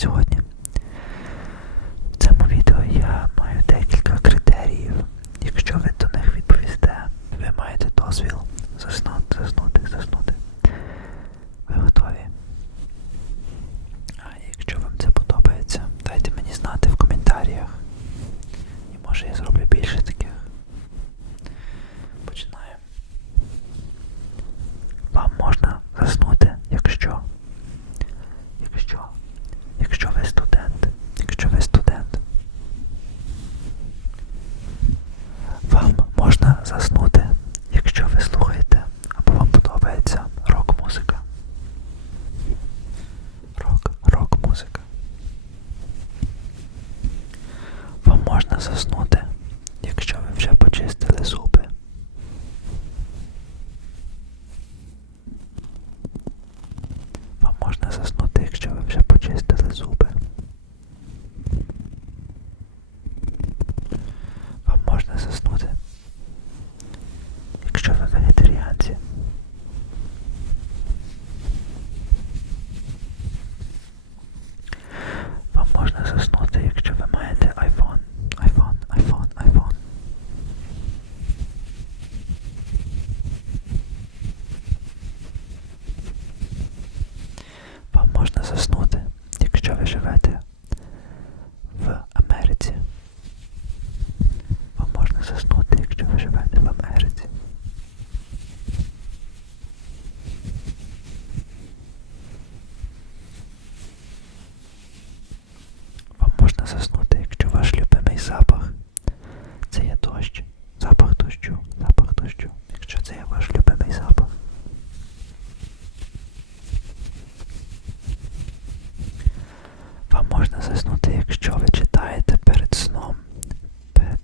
сьогодні.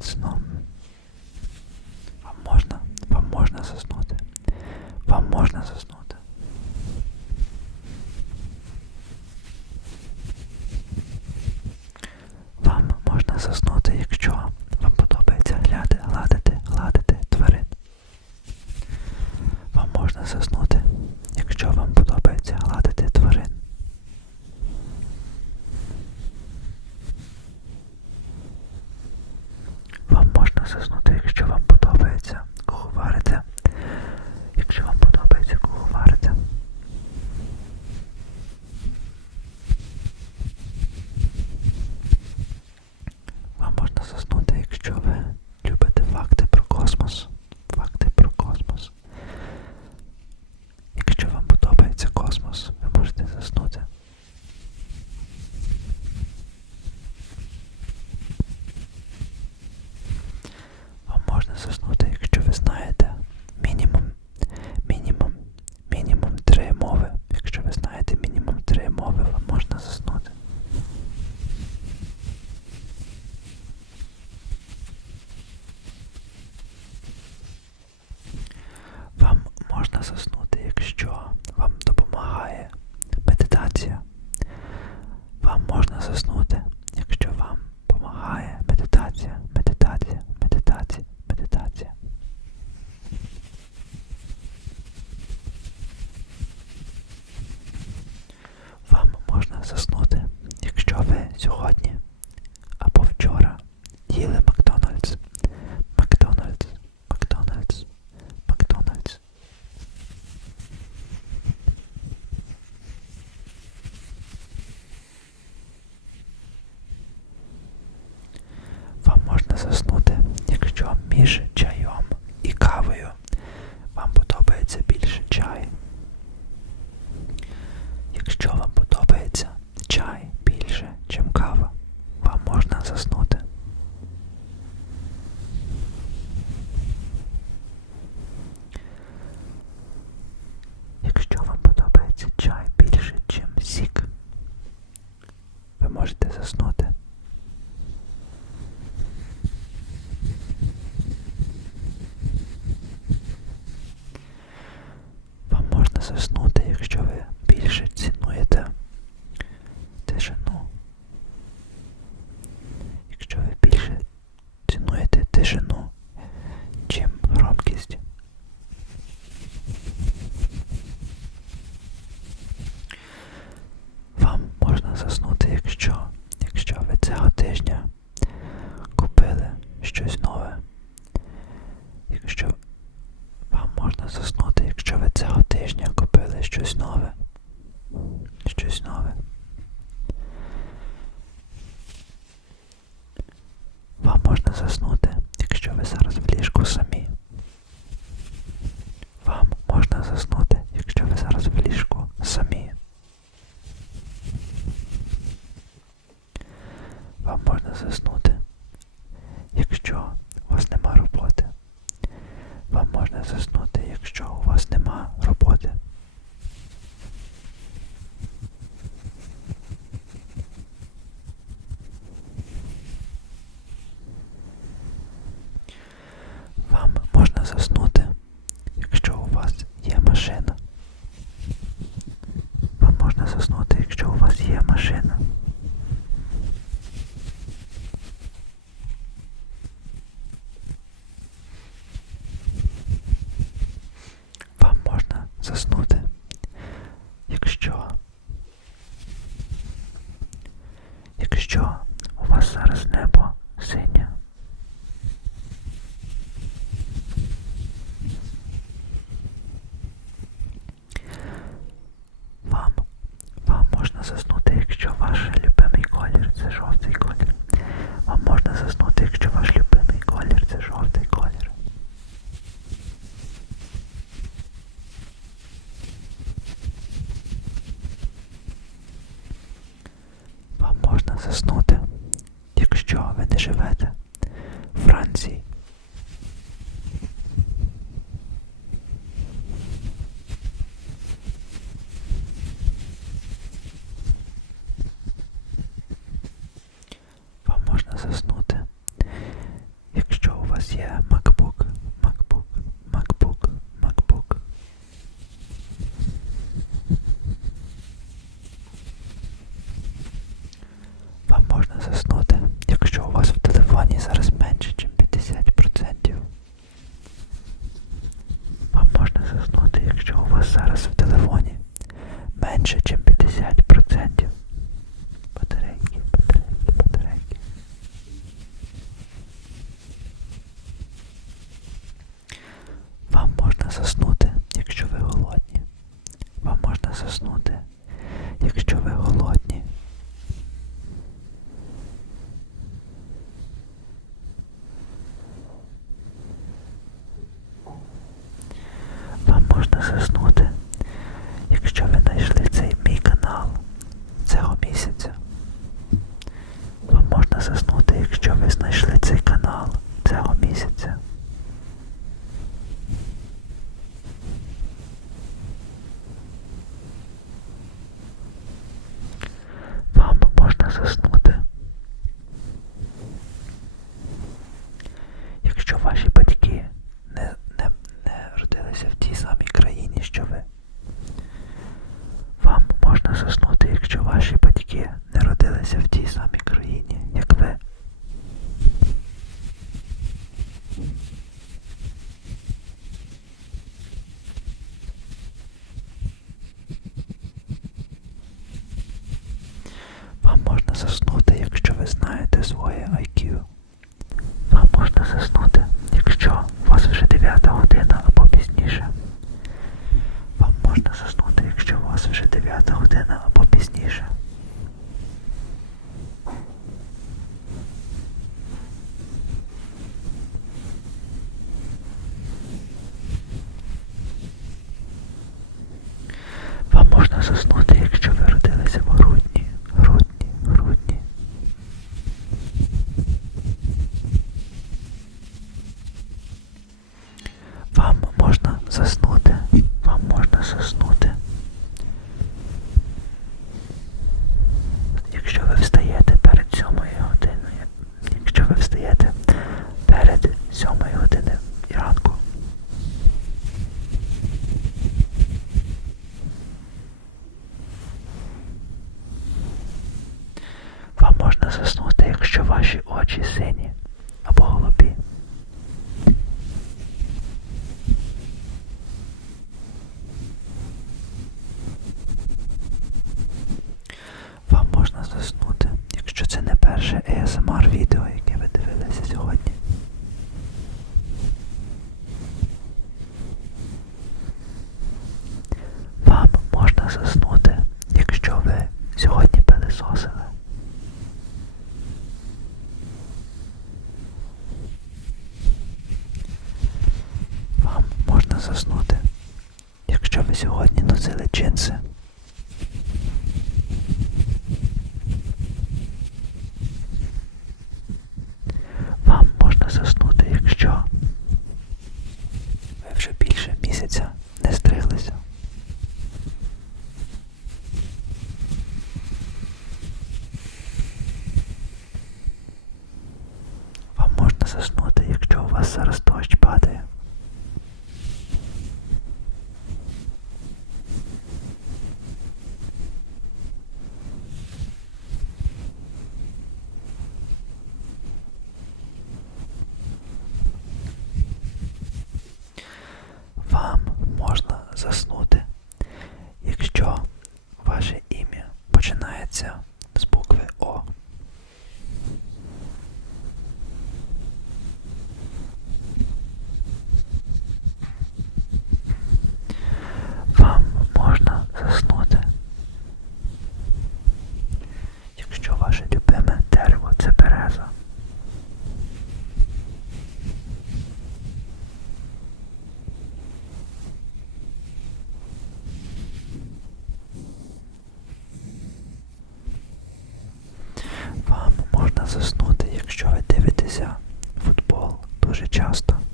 Перед сном. заснути, якщо у вас зараз дощ падає. Вам можна заснути, якщо ваше ім'я починається з букви О. часто.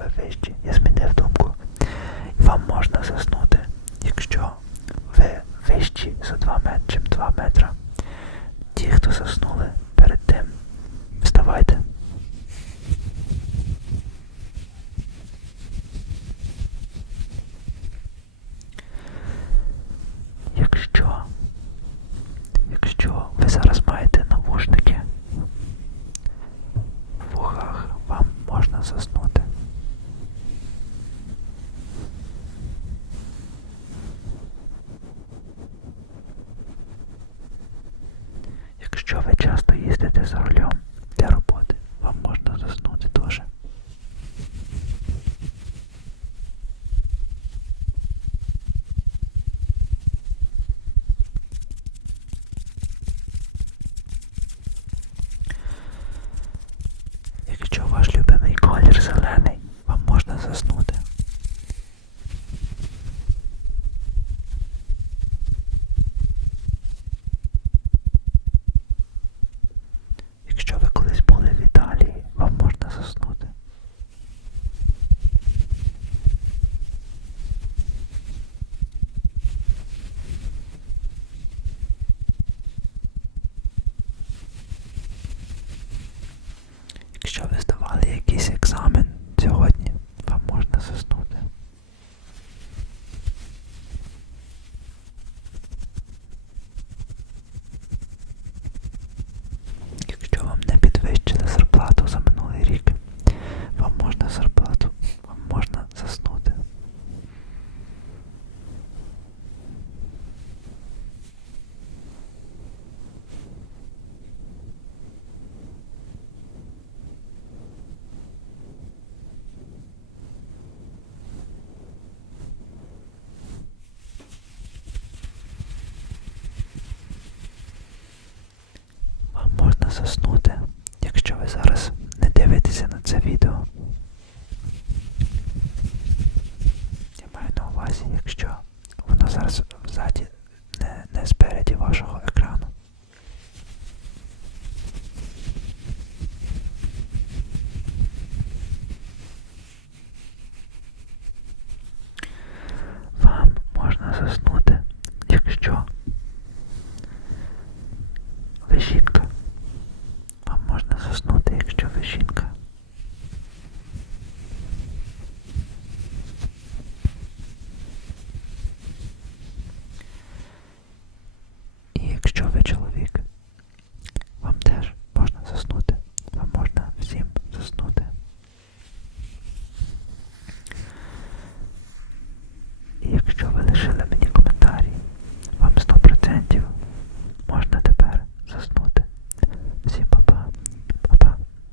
поставив вищі, я змінив думку. Вам можна заснути, якщо ви вищі за 2 метри, чим 2 метра. Ті, хто заснули перед тим, вставайте.